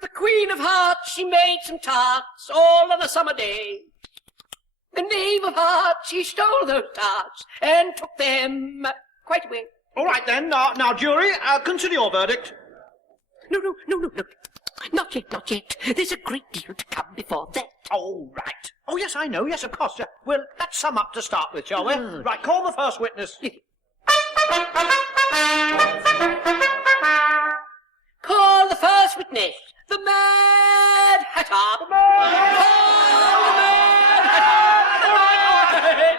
The Queen of Hearts, she made some tarts all on a summer day. The knave of hearts, he stole those tarts and took them quite away. All right, then. Now, jury, consider your verdict. No. Not yet. There's a great deal to come before that. Oh, right. Oh, yes, I know. Yes, of course. Well, let's sum up to start with, shall we? Right, call the first witness. Call the first witness, the Mad Hatter.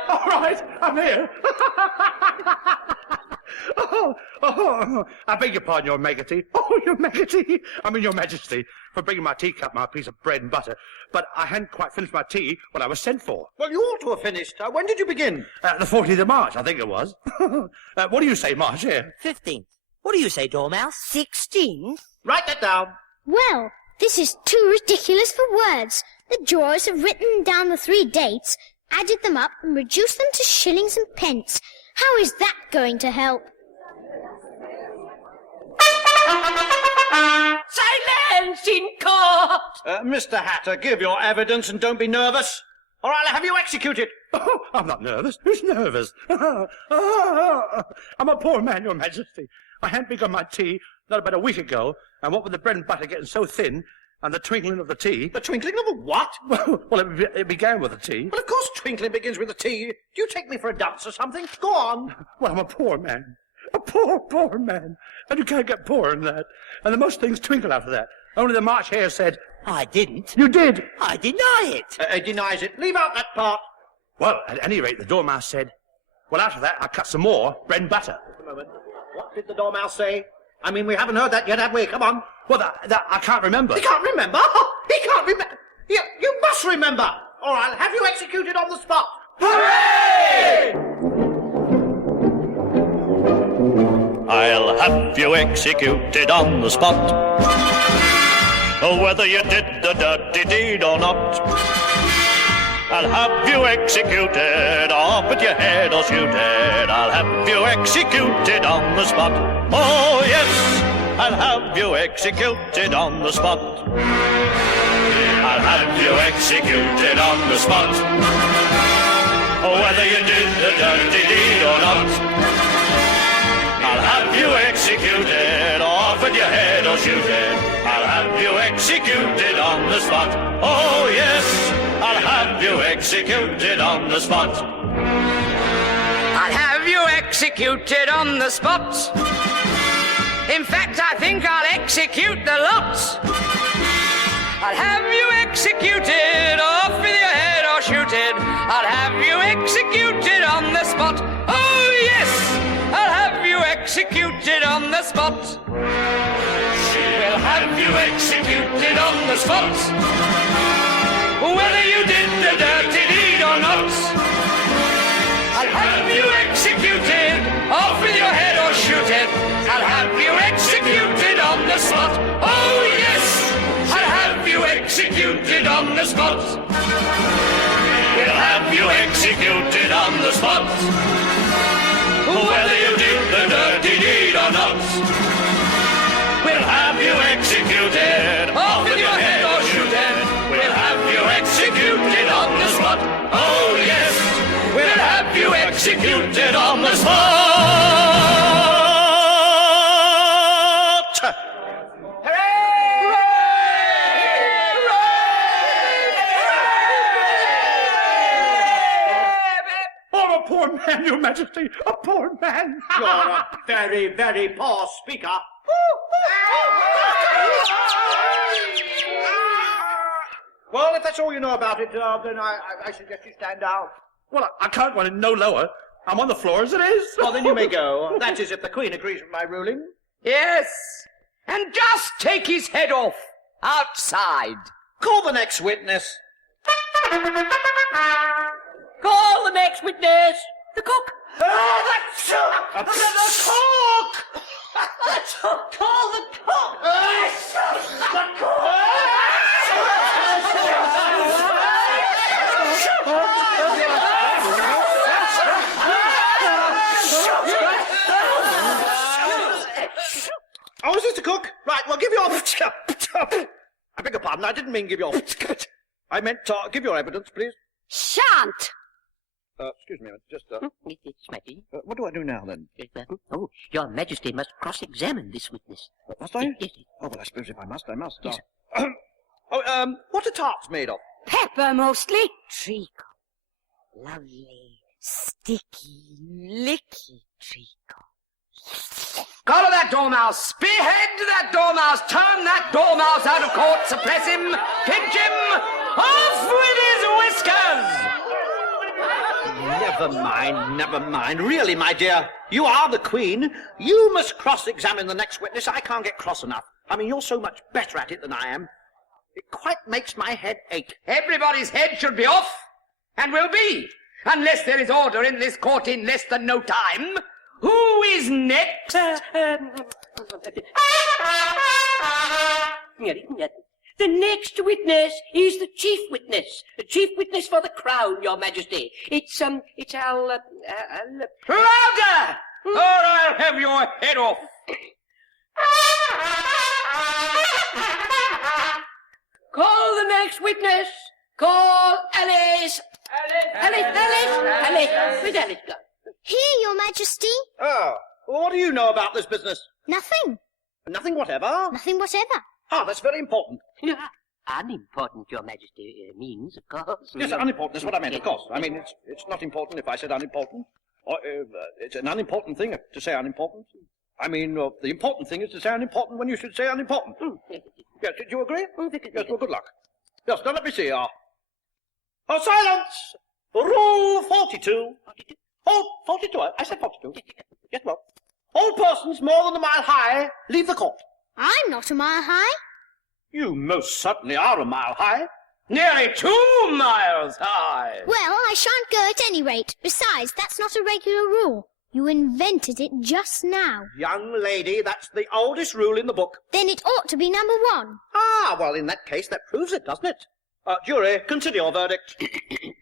All right, I'm here. I beg your pardon, Your Majesty. Oh, Your Majesty. I mean, Your Majesty, for bringing my teacup, my piece of bread and butter. But I hadn't quite finished my tea when I was sent for. Well, you ought to have finished. When did you begin? The 14th of March, I think it was. What do you say, March, here? 15th. What do you say, Dormouse? 16th? Write that down. Well, this is too ridiculous for words. The drawers have written down the 3 dates, added them up, and reduced them to shillings and pence. How is that going to help? Silence in court! Mr. Hatter, give your evidence and don't be nervous, or I'll have you executed. Oh, I'm not nervous. Who's nervous? I'm a poor man, Your Majesty. I hadn't begun my tea not about a week ago, and what with the bread and butter getting so thin, and the twinkling of the tea... The twinkling of a what? Well, it began with the tea. Well, of course twinkling begins with the tea. Do you take me for a dunce or something? Go on. Well, I'm a poor man. A poor man. And you can't get poorer than that. And the most things twinkle after that. Only the March Hare said... I didn't. You did. I deny it. He denies it. Leave out that part. Well, at any rate, the Dormouse said... Well, after that, I cut some more bread and butter. Just a moment. What did the Dormouse say? I mean, we haven't heard that yet, have we? Come on. Well, that I can't remember. He can't remember? He can't remember. You must remember. Or I'll have you executed on the spot. Hooray! I'll have you executed on the spot. Whether you did the dirty deed or not. I'll have you executed, off with your head or shoot it. I'll have you executed on the spot. Oh yes, I'll have you executed on the spot. I'll have you executed on the spot. Whether you did the dirty deed or not. I'll have you executed, off with your head or shoot it. I'll have you executed on the spot. Oh yes, I'll have you executed on the spot. I'll have you executed on the spot. In fact, I think I'll execute the lot. I'll have you executed, off with your head or shoot it. I'll have you executed on the spot. Oh yes, I'll have you executed on the spot. We'll have you executed on the spot. Whether you did the dirty deed or not. I'll have you executed, off with your head or shoot it. I'll have you executed on the spot. Oh yes, I'll have you executed on the spot. We'll have you executed on the spot. Whether you did the dirty deed or not. We'll have you executed, off with your head or shoot it. We'll have you executed on the spot. Oh yes, we'll have you executed on the spot. I'm a poor man, Your Majesty. A poor man. You're a very, very poor speaker. Well, if that's all you know about it, then I suggest you stand down. Well, I can't run it no lower. I'm on the floor as it is. Well, then you may go. That is, if the Queen agrees with my ruling. Yes, and just take his head off, outside. Call the next witness. Call the next witness. The cook. Oh, the cook! Call the cook. Oh, is this the cook? Right, well, give your... I beg your pardon, I didn't mean give your... I meant give your evidence, please. Shan't. Excuse me, just... what do I do now, then? Oh, Your Majesty must cross-examine this witness. Must I? Yes. Oh, well, I suppose if I must, I must. Yes. What are tarts made of? Pepper mostly. Treacle. Lovely, sticky, licky treacle. Collar that dormouse. Spearhead that dormouse. Turn that dormouse out of court. Suppress him. Pinch him. Off with his whiskers. Never mind. Really, my dear, you are the Queen. You must cross-examine the next witness. I can't get cross enough. I mean, you're so much better at it than I am. It quite makes my head ache. Everybody's head should be off, and will be, unless there is order in this court in less than no time. Who is next? The next witness is the chief witness. The chief witness for the crown, Your Majesty. It's Al... Louder! Or I'll have your head off. Call the next witness. Call Alice. Alice. Where's Alice gone? Here, Your Majesty. Oh, well, what do you know about this business? Nothing. Nothing whatever? Nothing whatever. Ah, that's very important. Unimportant, Your Majesty, means, of course. Yes, unimportant is what I meant, of course. I mean, it's not important if I said unimportant. Or, it's an unimportant thing to say unimportant. I mean, the important thing is to say unimportant when you should say unimportant. Yes, do you agree? Yes, well, good luck. Yes, now let me see. Silence! Rule 42. Oh, 42. I said 42. Yes, well. All persons more than a mile high leave the court. I'm not a mile high. You most certainly are a mile high. Nearly 2 miles high. Well, I shan't go at any rate. Besides, that's not a regular rule. You invented it just now. Young lady, that's the oldest rule in the book. Then it ought to be number 1. Ah, well, in that case, that proves it, doesn't it? Jury, consider your verdict.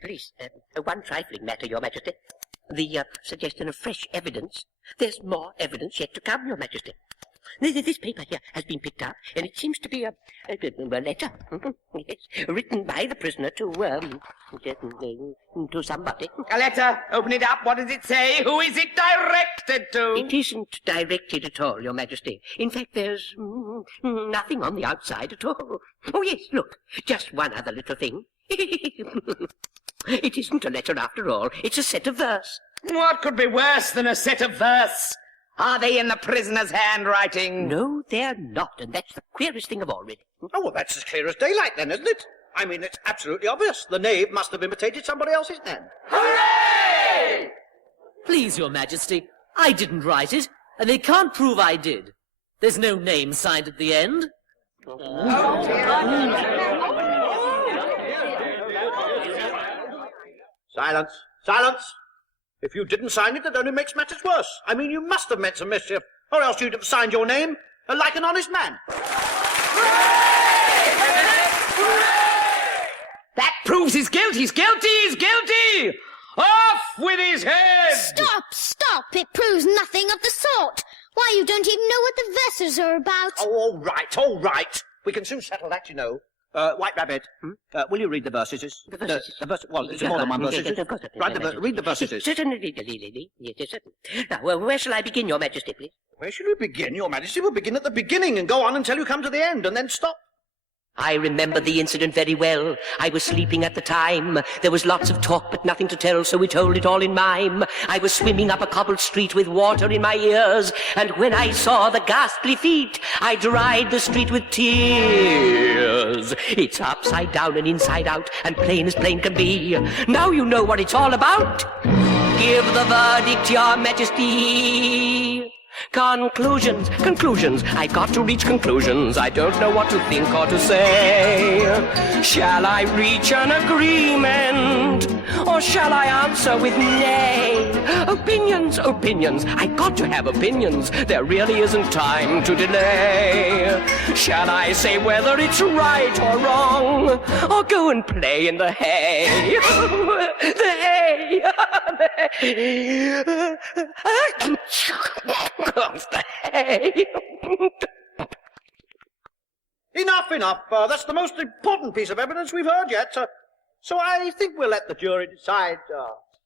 Please, one trifling matter, Your Majesty. The suggestion of fresh evidence. There's more evidence yet to come, Your Majesty. This paper here has been picked up, and it seems to be a letter. Yes, written by the prisoner to somebody. A letter. Open it up. What does it say? Who is it directed to? It isn't directed at all, Your Majesty. In fact, there's nothing on the outside at all. Oh, yes, look, just one other little thing. It isn't a letter after all. It's a set of verse. What could be worse than a set of verse? Are they in the prisoner's handwriting? No, they're not, and that's the queerest thing of all, really. Oh, well, that's as clear as daylight, then, isn't it? I mean, it's absolutely obvious. The knave must have imitated somebody else's pen. Hooray! Please, Your Majesty, I didn't write it, and they can't prove I did. There's no name signed at the end. Silence! Silence! If you didn't sign it, that only makes matters worse. I mean, you must have meant some mischief, or else you'd have signed your name like an honest man. That proves he's guilty. He's guilty. He's guilty. Off with his head. Stop. It proves nothing of the sort. Why, you don't even know what the verses are about. Oh, all right. We can soon settle that, you know. White Rabbit, will you read the verses? The verses? Well, it's more than one verses. Read the verses. Certainly. Yes. Now, where shall I begin, Your Majesty, please? Where shall we begin, Your Majesty? We'll begin at the beginning and go on until you come to the end, and then stop. I remember the incident very well. I was sleeping at the time. There was lots of talk, but nothing to tell, so we told it all in mime. I was swimming up a cobbled street with water in my ears, and when I saw the ghastly feat, I dried the street with tears. It's upside down and inside out, and plain as plain can be. Now you know what it's all about. Give the verdict, Your Majesty. Conclusions. I got to reach conclusions. I don't know what to think or to say. Shall I reach an agreement, or shall I answer with nay? Opinions. I got to have opinions. There really isn't time to delay. Shall I say whether it's right or wrong, or go and play in the hay? The hay. Enough. That's the most important piece of evidence we've heard yet. So I think we'll let the jury decide.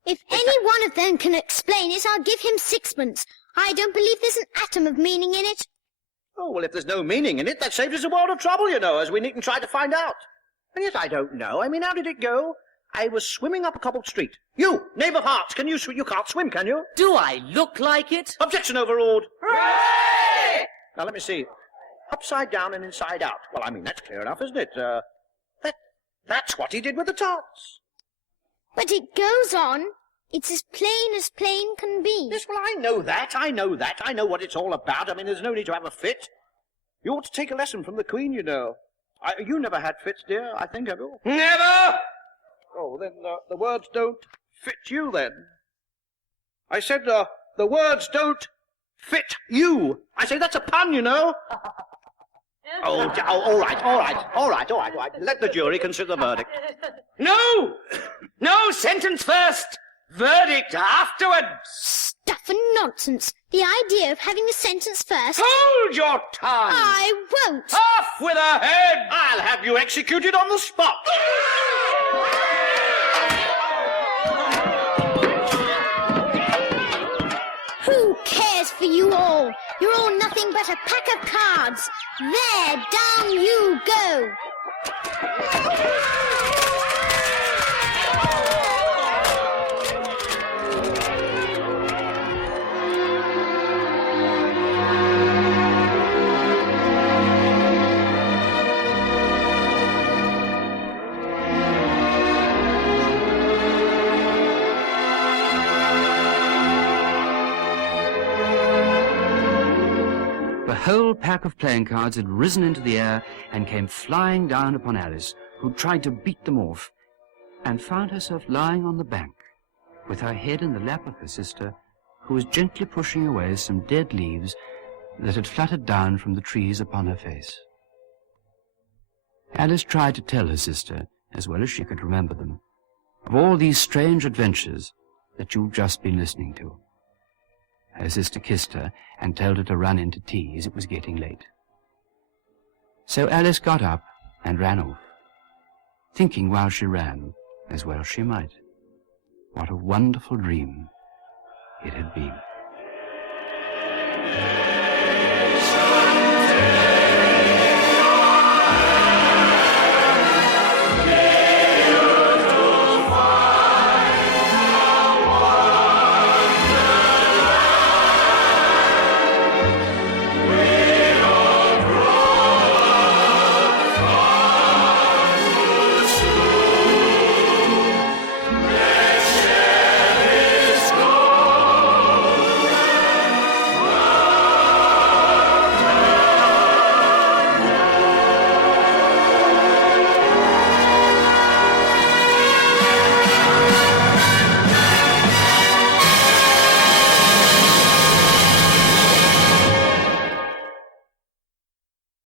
If any one of them can explain it, I'll give him 6pence. I don't believe there's an atom of meaning in it. Oh, well, if there's no meaning in it, that saves us a world of trouble, you know, as we needn't try to find out. And yet I don't know. I mean, how did it go? I was swimming up a cobbled street. You, knave of hearts, can you swim? You can't swim, can you? Do I look like it? Objection overruled. Hooray! Now, let me see. Upside down and inside out. Well, I mean, that's clear enough, isn't it? That's what he did with the tarts. But it goes on. It's as plain can be. Yes, well, I know that. I know what it's all about. I mean, there's no need to have a fit. You ought to take a lesson from the Queen, you know. You never had fits, dear, I think, have you? Never! Oh, then the words don't fit you, then. I said the words don't fit you. I say that's a pun, you know. All right. Let the jury consider the verdict. No! No, sentence first! Verdict afterward! Stuff and nonsense. The idea of having the sentence first. Hold your tongue! I won't. Off with her head! I'll have you executed on the spot. Who cares for you all? You're all nothing but a pack of cards. There, down you go. The whole pack of playing cards had risen into the air and came flying down upon Alice, who tried to beat them off, and found herself lying on the bank, with her head in the lap of her sister, who was gently pushing away some dead leaves that had fluttered down from the trees upon her face. Alice tried to tell her sister, as well as she could remember them, of all these strange adventures that you've just been listening to. Her sister kissed her and told her to run in to tea, as it was getting late. So Alice got up and ran off, thinking while she ran, as well she might, what a wonderful dream it had been.